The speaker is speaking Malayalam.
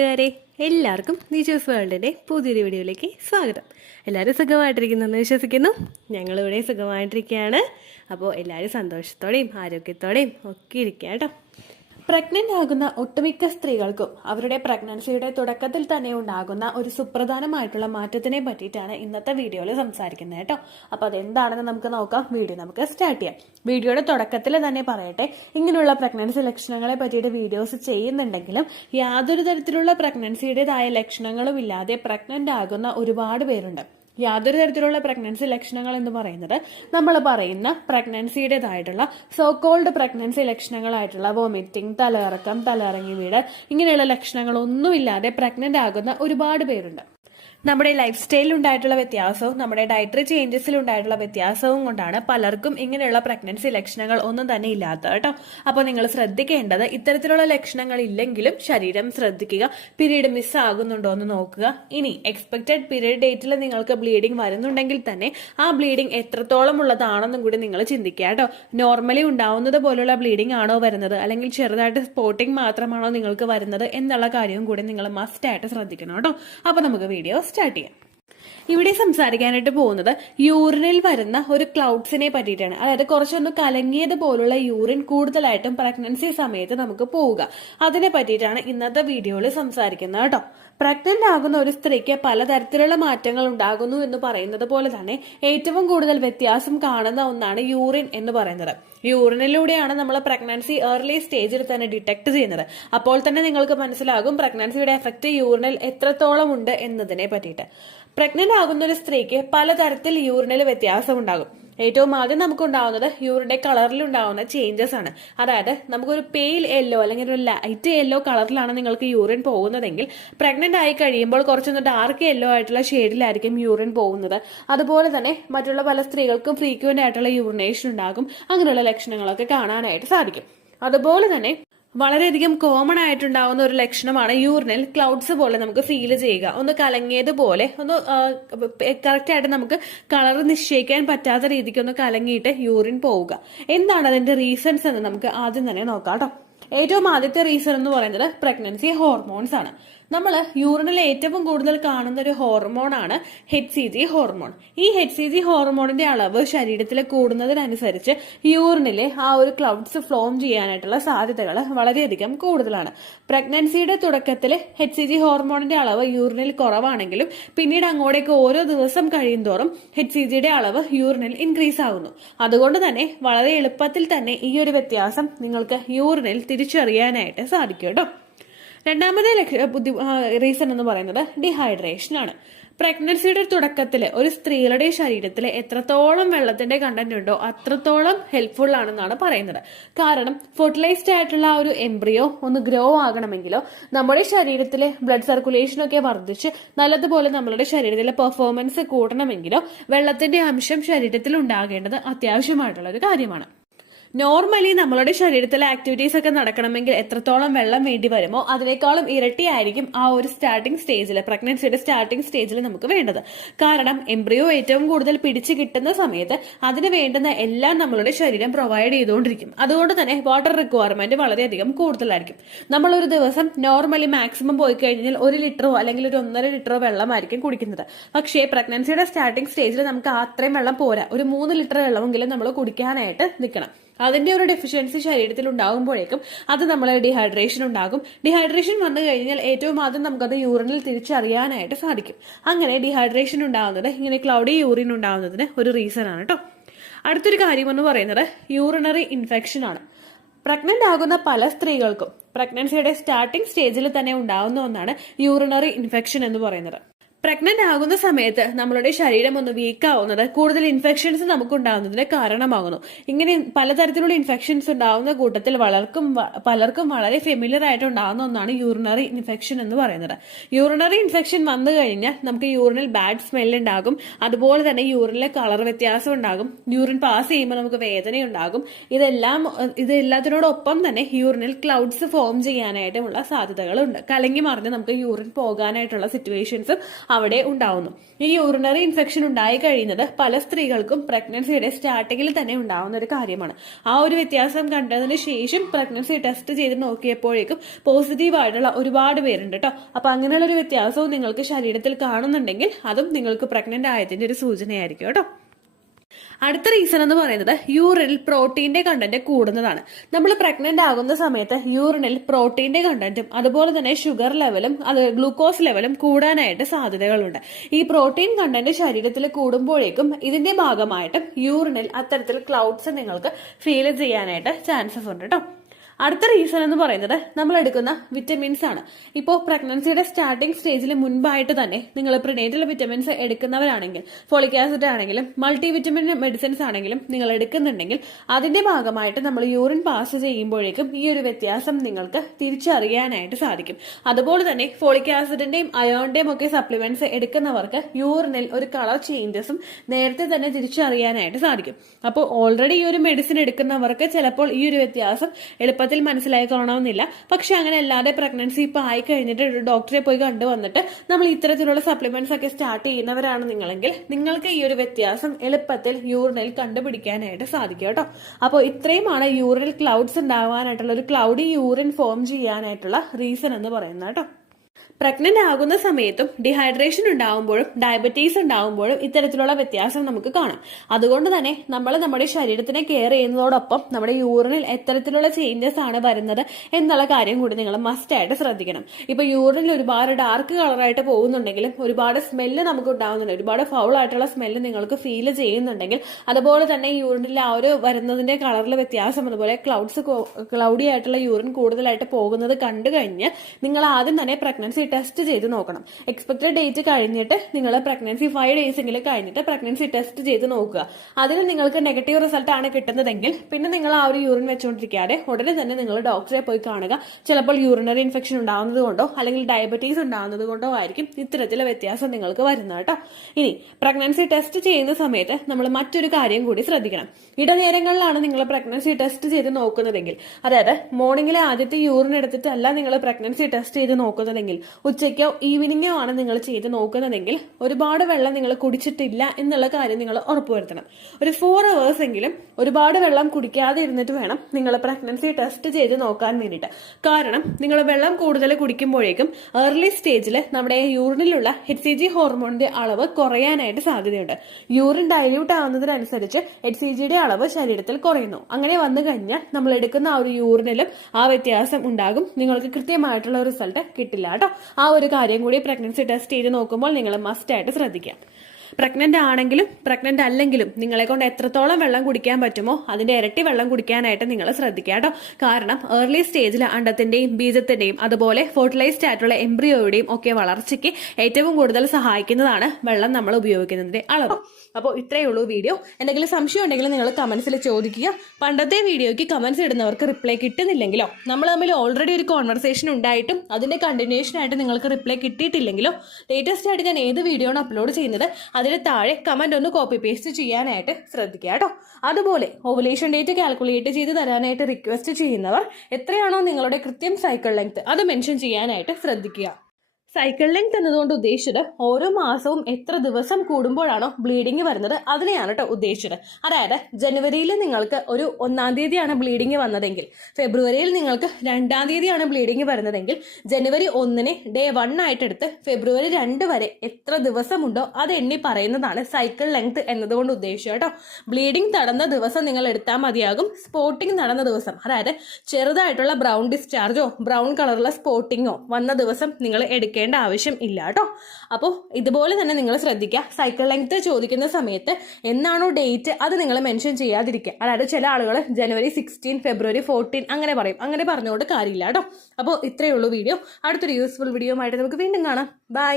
കൂട്ടുകാരെ, എല്ലാവർക്കും നിജോസ് വേൾഡിൻ്റെ പുതിയൊരു വീഡിയോയിലേക്ക് സ്വാഗതം. എല്ലാവരും സുഖമായിട്ടിരിക്കുന്നെന്ന് വിശ്വസിക്കുന്നു. ഞങ്ങളിവിടെ സുഖമായിട്ടിരിക്കുകയാണ്. അപ്പോൾ എല്ലാവരും സന്തോഷത്തോടെയും ആരോഗ്യത്തോടെയും ഒക്കെ ഇരിക്കുക കേട്ടോ. പ്രഗ്നൻ്റ് ആകുന്ന ഒട്ടുമിക്ക സ്ത്രീകൾക്കും അവരുടെ പ്രഗ്നൻസിയുടെ തുടക്കത്തിൽ തന്നെ ഉണ്ടാകുന്ന ഒരു സുപ്രധാനമായിട്ടുള്ള മാറ്റത്തിനെ പറ്റിയിട്ടാണ് ഇന്നത്തെ വീഡിയോയിൽ സംസാരിക്കുന്നത് കേട്ടോ. അപ്പോൾ അതെന്താണെന്ന് നമുക്ക് നോക്കാം. വീഡിയോ നമുക്ക് സ്റ്റാർട്ട് ചെയ്യാം. വീഡിയോയുടെ തുടക്കത്തിൽ തന്നെ പറയട്ടെ, ഇങ്ങനെയുള്ള പ്രഗ്നൻസി ലക്ഷണങ്ങളെ പറ്റിയിട്ട് വീഡിയോസ് ചെയ്യുന്നുണ്ടെങ്കിലും യാതൊരു തരത്തിലുള്ള പ്രഗ്നൻസിയുടേതായ ലക്ഷണങ്ങളും ഇല്ലാതെ പ്രഗ്നൻ്റ് ആകുന്ന ഒരുപാട് പേരുണ്ട്. യാതൊരു തരത്തിലുള്ള പ്രഗ്നൻസി ലക്ഷണങ്ങൾ എന്ന് പറയുന്നത് നമ്മൾ പറയുന്ന പ്രഗ്നൻസിയുടേതായിട്ടുള്ള സോകോൾഡ് പ്രഗ്നൻസി ലക്ഷണങ്ങളായിട്ടുള്ള വോമിറ്റിംഗ്, തലയിറങ്ങി വീട്, ഇങ്ങനെയുള്ള ലക്ഷണങ്ങളൊന്നുമില്ലാതെ പ്രഗ്നന്റ് ആകുന്ന ഒരുപാട് പേരുണ്ട്. നമ്മുടെ ലൈഫ് സ്റ്റൈലിൽ ഉണ്ടായിട്ടുള്ള വ്യത്യാസവും നമ്മുടെ ഡയറ്ററി ചേഞ്ചസിൽ ഉണ്ടായിട്ടുള്ള വ്യത്യാസവും കൊണ്ടാണ് പലർക്കും ഇങ്ങനെയുള്ള പ്രഗ്നൻസി ലക്ഷണങ്ങൾ ഒന്നും തന്നെ ഇല്ലാത്തത് കേട്ടോ. അപ്പോൾ നിങ്ങൾ ശ്രദ്ധിക്കേണ്ടത്, ഇത്തരത്തിലുള്ള ലക്ഷണങ്ങൾ ഇല്ലെങ്കിലും ശരീരം ശ്രദ്ധിക്കുക. പീരീഡ് മിസ് ആകുന്നുണ്ടോ എന്ന് നോക്കുക. ഇനി എക്സ്പെക്റ്റഡ് പീരീഡ് ഡേറ്റിൽ നിങ്ങൾക്ക് ബ്ലീഡിംഗ് വരുന്നുണ്ടെങ്കിൽ തന്നെ ആ ബ്ലീഡിംഗ് എത്രത്തോളം ഉള്ളതാണെന്നും കൂടി നിങ്ങൾ ചിന്തിക്കുക കേട്ടോ. നോർമലി ഉണ്ടാവുന്നത് പോലുള്ള ബ്ലീഡിംഗ് ആണോ വരുന്നത്, അല്ലെങ്കിൽ ചെറുതായിട്ട് സ്പോട്ടിംഗ് മാത്രമാണോ നിങ്ങൾക്ക് വരുന്നത് എന്നുള്ള കാര്യവും കൂടി നിങ്ങൾ മസ്റ്റ് ആയിട്ട് ശ്രദ്ധിക്കണം കേട്ടോ. അപ്പോൾ നമുക്ക് വീഡിയോ സ്റ്റാർട്ട് ചെയ്യാം. ഇവിടെ സംസാരിക്കാനായിട്ട് പോകുന്നത് യൂറിനിൽ വരുന്ന ഒരു ക്ലൗഡ്സിനെ പറ്റിയിട്ടാണ്. അതായത് കുറച്ചൊന്ന് കലങ്ങിയത് പോലുള്ള യൂറിൻ കൂടുതലായിട്ടും പ്രഗ്നൻസി സമയത്ത് നമുക്ക് പോവുക, അതിനെ പറ്റിയിട്ടാണ് ഇന്നത്തെ വീഡിയോയിൽ സംസാരിക്കുന്നത് കേട്ടോ. പ്രഗ്നന്റ് ആകുന്ന ഒരു സ്ത്രീക്ക് പലതരത്തിലുള്ള മാറ്റങ്ങൾ ഉണ്ടാകുന്നു എന്ന് പറയുന്നത് പോലെ തന്നെ ഏറ്റവും കൂടുതൽ വ്യത്യാസം കാണുന്ന ഒന്നാണ് യൂറിൻ എന്ന് പറയുന്നത്. യൂറിനിലൂടെയാണ് നമ്മൾ പ്രഗ്നൻസി ഏർലി സ്റ്റേജിൽ തന്നെ ഡിറ്റക്ട് ചെയ്യുന്നത്. അപ്പോൾ തന്നെ നിങ്ങൾക്ക് മനസ്സിലാകും പ്രഗ്നൻസിയുടെ എഫക്ട് യൂറിനിൽ എത്രത്തോളം ഉണ്ട് എന്നതിനെ പറ്റിയിട്ട്. പ്രഗ്നന്റ് ആകുന്ന ഒരു സ്ത്രീക്ക് പലതരത്തിൽ യൂറിനിൽ വ്യത്യാസം ഉണ്ടാകും. ഏറ്റവും ആദ്യം നമുക്ക് ഉണ്ടാവുന്നത് യൂറിന്റെ കളറിൽ ഉണ്ടാവുന്ന ചേഞ്ചസ് ആണ്. അതായത് നമുക്കൊരു പെയിൽ യെല്ലോ അല്ലെങ്കിൽ ഒരു ലൈറ്റ് യെല്ലോ കളറിലാണ് നിങ്ങൾക്ക് യൂറിൻ പോകുന്നതെങ്കിൽ പ്രഗ്നന്റ് ആയി കഴിയുമ്പോൾ കുറച്ചൊന്ന് ഡാർക്ക് യെല്ലോ ആയിട്ടുള്ള ഷെയ്ഡിലായിരിക്കും യൂറിൻ പോകുന്നത്. അതുപോലെ തന്നെ മറ്റുള്ള പല സ്ത്രീകൾക്കും ഫ്രീക്വന്റ് ആയിട്ടുള്ള യൂറിനേഷൻ ഉണ്ടാകും. അങ്ങനെയുള്ള ലക്ഷണങ്ങളൊക്കെ കാണാനായിട്ട് സാധിക്കും. അതുപോലെ തന്നെ വളരെയധികം കോമൺ ആയിട്ടുണ്ടാവുന്ന ഒരു ലക്ഷണമാണ് യൂറിനിൽ ക്ലൗഡ്സ് പോലെ നമുക്ക് ഫീൽ ചെയ്യുക. ഒന്ന് കലങ്ങിയതുപോലെ, ഒന്ന് കറക്റ്റ് ആയിട്ട് നമുക്ക് കളർ നിശ്ചയിക്കാൻ പറ്റാത്ത രീതിക്ക് ഒന്ന് കലങ്ങിയിട്ട് യൂറിൻ പോവുക. എന്താണ് അതിന്റെ റീസൺസ് എന്ന് നമുക്ക് ആദ്യം തന്നെ നോക്കാം കേട്ടോ. ഏറ്റവും ആദ്യത്തെ റീസൺ എന്ന് പറയുന്നത് പ്രഗ്നൻസി ഹോർമോൺസ് ആണ്. നമ്മൾ യൂറിനിൽ ഏറ്റവും കൂടുതൽ കാണുന്ന ഒരു ഹോർമോണാണ് HCG ഹോർമോൺ. ഈ HCG ഹോർമോണിന്റെ അളവ് ശരീരത്തിൽ കൂടുന്നതിനനുസരിച്ച് യൂറിനിലെ ആ ഒരു ക്ലൗഡ്സ് ഫോം ചെയ്യാനായിട്ടുള്ള സാധ്യതകൾ വളരെയധികം കൂടുതലാണ്. പ്രഗ്നൻസിയുടെ തുടക്കത്തിൽ HCG ഹോർമോണിന്റെ അളവ് യൂറിനിൽ കുറവാണെങ്കിലും പിന്നീട് അങ്ങോട്ടേക്ക് ഓരോ ദിവസം കഴിയുന്തോറും HCGയുടെ അളവ് യൂറിനിൽ ഇൻക്രീസ് ആകുന്നു. അതുകൊണ്ട് തന്നെ വളരെ എളുപ്പത്തിൽ തന്നെ ഈ ഒരു വ്യത്യാസം നിങ്ങൾക്ക് യൂറിനിൽ തിരിച്ചറിയാനായിട്ട് സാധിക്കും കേട്ടോ. രണ്ടാമത്തെ റീസൺ എന്ന് പറയുന്നത് ഡീഹൈഡ്രേഷൻ ആണ്. പ്രഗ്നൻസിയുടെ തുടക്കത്തിൽ ഒരു സ്ത്രീയുടെ ശരീരത്തിൽ എത്രത്തോളം വെള്ളത്തിന്റെ കണ്ടന്റ് ഉണ്ടോ അത്രത്തോളം ഹെൽപ്ഫുൾ ആണെന്നാണ് പറയുന്നത്. കാരണം ഫെർട്ടിലൈസ്ഡ് ആയിട്ടുള്ള ആ ഒരു എംബ്രിയോ ഒന്ന് ഗ്രോ ആകണമെങ്കിലോ നമ്മുടെ ശരീരത്തിലെ ബ്ലഡ് സർക്കുലേഷൻ ഒക്കെ വർദ്ധിച്ച് നല്ലതുപോലെ നമ്മളുടെ ശരീരത്തിലെ പെർഫോമൻസ് കൂട്ടണമെങ്കിലോ വെള്ളത്തിന്റെ അംശം ശരീരത്തിൽ ഉണ്ടാകേണ്ടത് അത്യാവശ്യമായിട്ടുള്ള ഒരു കാര്യമാണ്. നോർമലി നമ്മളുടെ ശരീരത്തിലെ ആക്ടിവിറ്റീസ് ഒക്കെ നടക്കണമെങ്കിൽ എത്രത്തോളം വെള്ളം വേണ്ടി വരുമോ അതിനേക്കാളും ഇരട്ടിയായിരിക്കും ആ ഒരു സ്റ്റാർട്ടിംഗ് സ്റ്റേജിൽ, പ്രഗ്നൻസിയുടെ സ്റ്റാർട്ടിംഗ് സ്റ്റേജിൽ നമുക്ക് വേണ്ടത്. കാരണം എംബ്രിയോ ഏറ്റവും കൂടുതൽ പിടിച്ചു കിട്ടുന്ന സമയത്ത് അതിന് വേണ്ടുന്ന എല്ലാം നമ്മളുടെ ശരീരം പ്രൊവൈഡ് ചെയ്തുകൊണ്ടിരിക്കും. അതുകൊണ്ട് തന്നെ വാട്ടർ റിക്വയർമെന്റ് വളരെയധികം കൂടുതലായിരിക്കും. നമ്മൾ ഒരു ദിവസം നോർമലി മാക്സിമം പോയി കഴിഞ്ഞാൽ 1 ലിറ്ററോ അല്ലെങ്കിൽ ഒരു 1.5 ലിറ്ററോ വെള്ളമായിരിക്കും കുടിക്കുന്നത്. പക്ഷേ പ്രഗ്നൻസിയുടെ സ്റ്റാർട്ടിംഗ് സ്റ്റേജിൽ നമുക്ക് അത്രയും വെള്ളം പോരാ. ഒരു 3 ലിറ്റർ വെള്ളമെങ്കിലും നമ്മൾ കുടിക്കാനായിട്ട് നിൽക്കണം. അതിന്റെ ഒരു ഡെഫിഷ്യൻസി ശരീരത്തിൽ ഉണ്ടാകുമ്പോഴേക്കും അത് നമ്മളെ ഡീഹൈഡ്രേഷൻ ഉണ്ടാകും. ഡീഹൈഡ്രേഷൻ വന്നു കഴിഞ്ഞാൽ ഏറ്റവും ആദ്യം നമുക്കത് യൂറിനിൽ തിരിച്ചറിയാനായിട്ട് സാധിക്കും. അങ്ങനെ ഡീഹൈഡ്രേഷൻ ഉണ്ടാകുന്നത് ഇങ്ങനെ ക്ലൗഡി യൂറിൻ ഉണ്ടാകുന്നതിന് ഒരു റീസൺ ആണ് കേട്ടോ. അടുത്തൊരു കാര്യം എന്ന് പറയുന്നത് യൂറിനറി ഇൻഫെക്ഷൻ ആണ്. പ്രഗ്നന്റ് ആകുന്ന പല സ്ത്രീകൾക്കും പ്രഗ്നൻസിയുടെ സ്റ്റാർട്ടിംഗ് സ്റ്റേജിൽ തന്നെ ഉണ്ടാകുന്ന ഒന്നാണ് യൂറിനറി ഇൻഫെക്ഷൻ എന്ന് പറയുന്നത്. പ്രഗ്നന്റ് ആകുന്ന സമയത്ത് നമ്മളുടെ ശരീരം ഒന്ന് വീക്ക് ആവുന്നത് കൂടുതൽ ഇൻഫെക്ഷൻസ് നമുക്ക് ഉണ്ടാകുന്നതിന് കാരണമാകുന്നു. ഇങ്ങനെ പലതരത്തിലുള്ള ഇൻഫെക്ഷൻസ് ഉണ്ടാകുന്ന കൂട്ടത്തിൽ പലർക്കും വളരെ ഫെമിലിയർ ആയിട്ട് ഉണ്ടാകുന്ന ഒന്നാണ് യൂറിനറി ഇൻഫെക്ഷൻ എന്ന് പറയുന്നത്. യൂറിനറി ഇൻഫെക്ഷൻ വന്നു കഴിഞ്ഞാൽ നമുക്ക് യൂറിനിൽ ബാഡ് സ്മെൽ ഉണ്ടാകും. അതുപോലെ തന്നെ യൂറിനിലെ കളർ വ്യത്യാസം ഉണ്ടാകും. യൂറിൻ പാസ് ചെയ്യുമ്പോൾ നമുക്ക് വേദന ഉണ്ടാകും. ഇതെല്ലാത്തിനോടൊപ്പം തന്നെ യൂറിനിൽ ക്ലൗഡ്സ് ഫോം ചെയ്യാനായിട്ടുമുള്ള സാധ്യതകളുണ്ട്. കലങ്ങി മറിഞ്ഞ് നമുക്ക് യൂറിൻ പോകാനായിട്ടുള്ള സിറ്റുവേഷൻസും അവിടെ ഉണ്ടാവുന്നു. ഈ യൂറിനറി ഇൻഫെക്ഷൻ ഉണ്ടായി കഴിയുന്നത് പല സ്ത്രീകൾക്കും പ്രഗ്നൻസിയുടെ സ്റ്റാർട്ടിങ്ങിൽ തന്നെ ഉണ്ടാവുന്ന ഒരു കാര്യമാണ്. ആ ഒരു വ്യത്യാസം കണ്ടതിന് ശേഷം പ്രഗ്നൻസി ടെസ്റ്റ് ചെയ്ത് നോക്കിയപ്പോഴേക്കും പോസിറ്റീവ് ആയിട്ടുള്ള ഒരുപാട് പേരുണ്ട് കേട്ടോ. അപ്പൊ അങ്ങനെയുള്ള ഒരു വ്യത്യാസവും നിങ്ങൾക്ക് ശരീരത്തിൽ കാണുന്നുണ്ടെങ്കിൽ അതും നിങ്ങൾക്ക് പ്രഗ്നന്റ് ആയതിന്റെ ഒരു സൂചനയായിരിക്കും കേട്ടോ. അടുത്ത റീസൺ എന്ന് പറയുന്നത് യൂറിനിൽ പ്രോട്ടീന്റെ കണ്ടന്റ് കൂടുന്നതാണ്. നമ്മൾ പ്രഗ്നന്റ് ആകുന്ന സമയത്ത് യൂറിനിൽ പ്രോട്ടീന്റെ കണ്ടന്റും അതുപോലെ തന്നെ ഷുഗർ ലെവലും ഗ്ലൂക്കോസ് ലെവലും കൂടാനായിട്ട് സാധ്യതകളുണ്ട്. ഈ പ്രോട്ടീൻ കണ്ടന്റ് ശരീരത്തിൽ കൂടുമ്പോഴേക്കും ഇതിന്റെ ഭാഗമായിട്ട് യൂറിനിൽ അത്തരത്തിൽ ക്ലൗഡ്സ് നിങ്ങൾക്ക് ഫീൽ ചെയ്യാനായിട്ട് ചാൻസസ് ഉണ്ട് കേട്ടോ. അടുത്ത റീസൺ എന്ന് പറയുന്നത് നമ്മൾ എടുക്കുന്ന വിറ്റമിൻസ് ആണ്. ഇപ്പോൾ പ്രഗ്നൻസിയുടെ സ്റ്റാർട്ടിംഗ് സ്റ്റേജിൽ മുൻപായിട്ട് തന്നെ നിങ്ങൾ പ്രിനേറ്റൽ വിറ്റമിൻസ് എടുക്കുന്നവരാണെങ്കിൽ, ഫോളിക് ആസിഡ് ആണെങ്കിലും മൾട്ടി വിറ്റമിൻ മെഡിസിൻസ് ആണെങ്കിലും നിങ്ങൾ എടുക്കുന്നുണ്ടെങ്കിൽ അതിന്റെ ഭാഗമായിട്ട് നമ്മൾ യൂറിൻ പാസ് ചെയ്യുമ്പോഴേക്കും ഈ ഒരു വ്യത്യാസം നിങ്ങൾക്ക് തിരിച്ചറിയാനായിട്ട് സാധിക്കും. അതുപോലെ തന്നെ ഫോളിക് ആസിഡിന്റെയും അയോണിന്റെയും ഒക്കെ സപ്ലിമെന്റ്സ് എടുക്കുന്നവർക്ക് യൂറിനിൽ ഒരു കളർ ചേഞ്ചസും നേരത്തെ തന്നെ തിരിച്ചറിയാനായിട്ട് സാധിക്കും. അപ്പോൾ ഓൾറെഡി ഈ ഒരു മെഡിസിൻ എടുക്കുന്നവർക്ക് ചിലപ്പോൾ ഈ ഒരു വ്യത്യാസം എളുപ്പത്തിൽ മനസ്സിലായിക്കൊള്ളണമെന്നില്ല. പക്ഷെ അങ്ങനെ അല്ലാതെ പ്രഗ്നൻസി ഇപ്പൊ ആയി കഴിഞ്ഞിട്ട് ഡോക്ടറെ പോയി കണ്ടുവന്നിട്ട് നമ്മൾ ഇത്തരത്തിലുള്ള സപ്ലിമെന്റ്സ് ഒക്കെ സ്റ്റാർട്ട് ചെയ്യുന്നവരാണ് നിങ്ങളെങ്കിൽ നിങ്ങൾക്ക് ഈ ഒരു വ്യത്യാസം എളുപ്പത്തിൽ യൂറിനിൽ കണ്ടുപിടിക്കാനായിട്ട് സാധിക്കും കേട്ടോ. അപ്പോൾ ഇത്രയുമാണ് യൂറിനൽ ക്ലൗഡ്സ് ഉണ്ടാവാനായിട്ടുള്ള ഒരു ക്ലൗഡി യൂറിൻ ഫോം ചെയ്യാനായിട്ടുള്ള റീസൺ എന്ന് പറയുന്നത് കേട്ടോ. പ്രഗ്നന്റ് ആകുന്ന സമയത്തും ഡിഹൈഡ്രേഷൻ ഉണ്ടാവുമ്പോഴും ഡയബറ്റീസ് ഉണ്ടാവുമ്പോഴും ഇത്തരത്തിലുള്ള വ്യത്യാസം നമുക്ക് കാണാം. അതുകൊണ്ട് തന്നെ നമ്മൾ നമ്മുടെ ശരീരത്തിനെ കെയർ ചെയ്യുന്നതോടൊപ്പം നമ്മുടെ യൂറിനിൽ എത്തരത്തിലുള്ള ചേഞ്ചസ് ആണ് വരുന്നത് എന്നുള്ള കാര്യം കൂടി നിങ്ങൾ മസ്റ്റ് ആയിട്ട് ശ്രദ്ധിക്കണം. ഇപ്പൊ യൂറിനിൽ ഒരുപാട് ഡാർക്ക് കളറായിട്ട് പോകുന്നുണ്ടെങ്കിലും ഒരുപാട് സ്മെല്ല് നമുക്ക് ഉണ്ടാവുന്നുണ്ട്, ഒരുപാട് ഫൗൾ ആയിട്ടുള്ള സ്മെല്ല് നിങ്ങൾക്ക് ഫീൽ ചെയ്യുന്നുണ്ടെങ്കിൽ, അതുപോലെ തന്നെ യൂറിനിൽ ആ ഒരു വരുന്നതിന്റെ കളറിൽ വ്യത്യാസം, അതുപോലെ ക്ലൗഡി ആയിട്ടുള്ള യൂറിൻ കൂടുതലായിട്ട് പോകുന്നത് കണ്ടു കഴിഞ്ഞ് നിങ്ങൾ ആദ്യം തന്നെ പ്രഗ്നൻസി ടെസ്റ്റ് ചെയ്ത് നോക്കണം. എക്സ്പെക്ടഡ് ഡേറ്റ് കഴിഞ്ഞിട്ട് നിങ്ങൾ പ്രഗ്നൻസി 5 days എങ്കിലും കഴിഞ്ഞിട്ട് പ്രഗ്നൻസി ടെസ്റ്റ് ചെയ്ത് നോക്കുക. അതിന് നിങ്ങൾക്ക് നെഗറ്റീവ് റിസൾട്ട് ആണ് കിട്ടുന്നതെങ്കിൽ പിന്നെ നിങ്ങൾ ആ ഒരു യൂറിൻ വെച്ചുകൊണ്ടിരിക്കാതെ ഉടനെ തന്നെ നിങ്ങൾ ഡോക്ടറെ പോയി കാണുക. ചിലപ്പോൾ യൂറിനറി ഇൻഫെക്ഷൻ ഉണ്ടാകുന്നത് കൊണ്ടോ അല്ലെങ്കിൽ ഡയബറ്റീസ് ഉണ്ടാകുന്നത് കൊണ്ടോ ആയിരിക്കും ഇത്തരത്തിലുള്ള വ്യത്യാസം നിങ്ങൾക്ക് വരുന്നത് കേട്ടോ. ഇനി പ്രഗ്നൻസി ടെസ്റ്റ് ചെയ്യുന്ന സമയത്ത് നമ്മൾ മറ്റൊരു കാര്യം കൂടി ശ്രദ്ധിക്കണം. ഇടനേരങ്ങളിലാണ് നിങ്ങൾ പ്രഗ്നൻസി ടെസ്റ്റ് ചെയ്ത് നോക്കുന്നതെങ്കിൽ, അതായത് മോർണിംഗിലെ ആദ്യത്തെ യൂറിൻ എടുത്തിട്ടല്ല നിങ്ങൾ പ്രഗ്നൻസി ടെസ്റ്റ് ചെയ്ത് നോക്കുന്നതെങ്കിൽ, ഉച്ചയ്ക്കോ ഈവനിങ്ങോ ആണ് നിങ്ങൾ ചെയ്ത് നോക്കുന്നതെങ്കിൽ ഒരുപാട് വെള്ളം നിങ്ങൾ കുടിച്ചിട്ടില്ല എന്നുള്ള കാര്യം നിങ്ങൾ ഉറപ്പുവരുത്തണം. ഒരു 4 hours എങ്കിലും ഒരുപാട് വെള്ളം കുടിക്കാതെ ഇരുന്നിട്ട് വേണം നിങ്ങൾ പ്രഗ്നൻസി ടെസ്റ്റ് ചെയ്ത് നോക്കാൻ വേണ്ടിയിട്ട്. കാരണം നിങ്ങൾ വെള്ളം കൂടുതൽ കുടിക്കുമ്പോഴേക്കും ഏർലി സ്റ്റേജിൽ നമ്മുടെ യൂറിനിലുള്ള HCG ഹോർമോണിന്റെ അളവ് കുറയാനായിട്ട് സാധ്യതയുണ്ട്. യൂറിൻ ഡൈല്യൂട്ട് ആവുന്നതിനനുസരിച്ച് HCGയുടെ അളവ് ശരീരത്തിൽ കുറയുന്നു. അങ്ങനെ വന്നു കഴിഞ്ഞാൽ നമ്മൾ എടുക്കുന്ന ആ ഒരു യൂറിനിലും ആ വ്യത്യാസം ഉണ്ടാകും. നിങ്ങൾക്ക് കൃത്യമായിട്ടുള്ള റിസൾട്ട് കിട്ടില്ല കേട്ടോ. ആ ഒരു കാര്യം കൂടി പ്രഗ്നൻസി ടെസ്റ്റ് ചെയ്ത് നോക്കുമ്പോൾ നിങ്ങൾ മസ്റ്റ് ആയിട്ട് ശ്രദ്ധിക്കാം. പ്രഗ്നന്റ് ആണെങ്കിലും പ്രഗ്നന്റ് അല്ലെങ്കിലും നിങ്ങളെ കൊണ്ട് എത്രത്തോളം വെള്ളം കുടിക്കാൻ പറ്റുമോ അതിന്റെ ഇരട്ടി വെള്ളം കുടിക്കാനായിട്ട് നിങ്ങൾ ശ്രദ്ധിക്കുക കേട്ടോ. കാരണം ഏർലി സ്റ്റേജിൽ അണ്ടത്തിന്റെയും ബീജത്തിന്റെയും അതുപോലെ ഫെർട്ടിലൈസ്ഡ് ആയിട്ടുള്ള എംബ്രിയോയുടെയും ഒക്കെ വളർച്ചയ്ക്ക് ഏറ്റവും കൂടുതൽ സഹായിക്കുന്നതാണ് വെള്ളം നമ്മൾ ഉപയോഗിക്കുന്നതിന്റെ അളവ്. അപ്പോൾ ഇത്രയേ ഉള്ളൂ വീഡിയോ. എന്തെങ്കിലും സംശയം ഉണ്ടെങ്കിൽ നിങ്ങൾ കമന്റ്സിൽ ചോദിക്കുക. പണ്ടത്തെ വീഡിയോയ്ക്ക് കമന്റ്സ് ഇടുന്നവർക്ക് റിപ്ലൈ കിട്ടുന്നില്ലെങ്കിലോ, നമ്മൾ തമ്മിൽ ഓൾറെഡി ഒരു കോൺവെർസേഷൻ ഉണ്ടായിട്ടും അതിന്റെ കണ്ടിന്യൂഷൻ ആയിട്ട് നിങ്ങൾക്ക് റിപ്ലൈ കിട്ടിയിട്ടില്ലെങ്കിലോ, ലേറ്റസ്റ്റ് ആയിട്ട് ഞാൻ ഏത് വീഡിയോ ആണ് അപ്ലോഡ് ചെയ്യുന്നത് അതിന് താഴെ കമന്റ് ഒന്ന് കോപ്പി പേസ്റ്റ് ചെയ്യാനായിട്ട് ശ്രദ്ധിക്കുക കേട്ടോ. അതുപോലെ ഓവുലേഷൻ ഡേറ്റ് കാൽക്കുലേറ്റ് ചെയ്ത് തരാനായിട്ട് റിക്വസ്റ്റ് ചെയ്യുന്നവർ എത്രയാണോ നിങ്ങളുടെ കൃത്യം സൈക്കിൾ ലെങ്ത് അത് മെൻഷൻ ചെയ്യാനായിട്ട് ശ്രദ്ധിക്കുക. സൈക്കിൾ ലെങ്ത് എന്നതുകൊണ്ട് ഉദ്ദേശിച്ചത് ഓരോ മാസവും എത്ര ദിവസം കൂടുമ്പോഴാണോ ബ്ലീഡിങ് വരുന്നത് അതിനെയാണ് കേട്ടോ ഉദ്ദേശിച്ചത്. അതായത് ജനുവരിയിൽ നിങ്ങൾക്ക് ഒരു 1-ാം തീയതിയാണ് ബ്ലീഡിങ് വന്നതെങ്കിൽ, ഫെബ്രുവരിയിൽ നിങ്ങൾക്ക് 2-ാം തീയതിയാണ് ബ്ലീഡിങ് വരുന്നതെങ്കിൽ, ജനുവരി 1-ന് ഡേ 1 ആയിട്ട് എടുത്ത് ഫെബ്രുവരി 2 വരെ എത്ര ദിവസമുണ്ടോ അത് എണ്ണി പറയുന്നതാണ് സൈക്കിൾ ലെങ്ത് എന്നതുകൊണ്ട് ഉദ്ദേശിച്ചത് കേട്ടോ. ബ്ലീഡിങ് നടന്ന ദിവസം നിങ്ങൾ എടുത്താൽ മതിയാകും. സ്പോട്ടിങ് നടന്ന ദിവസം, അതായത് ചെറുതായിട്ടുള്ള ബ്രൗൺ ഡിസ്ചാർജോ ബ്രൗൺ കളറുള്ള സ്പോട്ടിങ്ങോ വന്ന ദിവസം നിങ്ങൾ എടുക്കുക ആവശ്യം ഇല്ല കേട്ടോ. അപ്പോൾ ഇതുപോലെ തന്നെ നിങ്ങൾ ശ്രദ്ധിക്കുക. സൈക്കിൾ ലെങ്ത് ചോദിക്കുന്ന സമയത്ത് എന്നാണോ ഡേറ്റ് അത് നിങ്ങൾ മെൻഷൻ ചെയ്യാതിരിക്കുക. അതായത് ചില ആളുകൾ ജനുവരി 16, ഫെബ്രുവരി 14 അങ്ങനെ പറയും. അങ്ങനെ പറഞ്ഞുകൊണ്ട് കാര്യമില്ല കേട്ടോ. അപ്പോൾ ഇത്രയേ ഉള്ളൂ വീഡിയോ. അടുത്തൊരു യൂസ്ഫുൾ വീഡിയോ ആയിട്ട് നമുക്ക് വീണ്ടും കാണാം. ബൈ.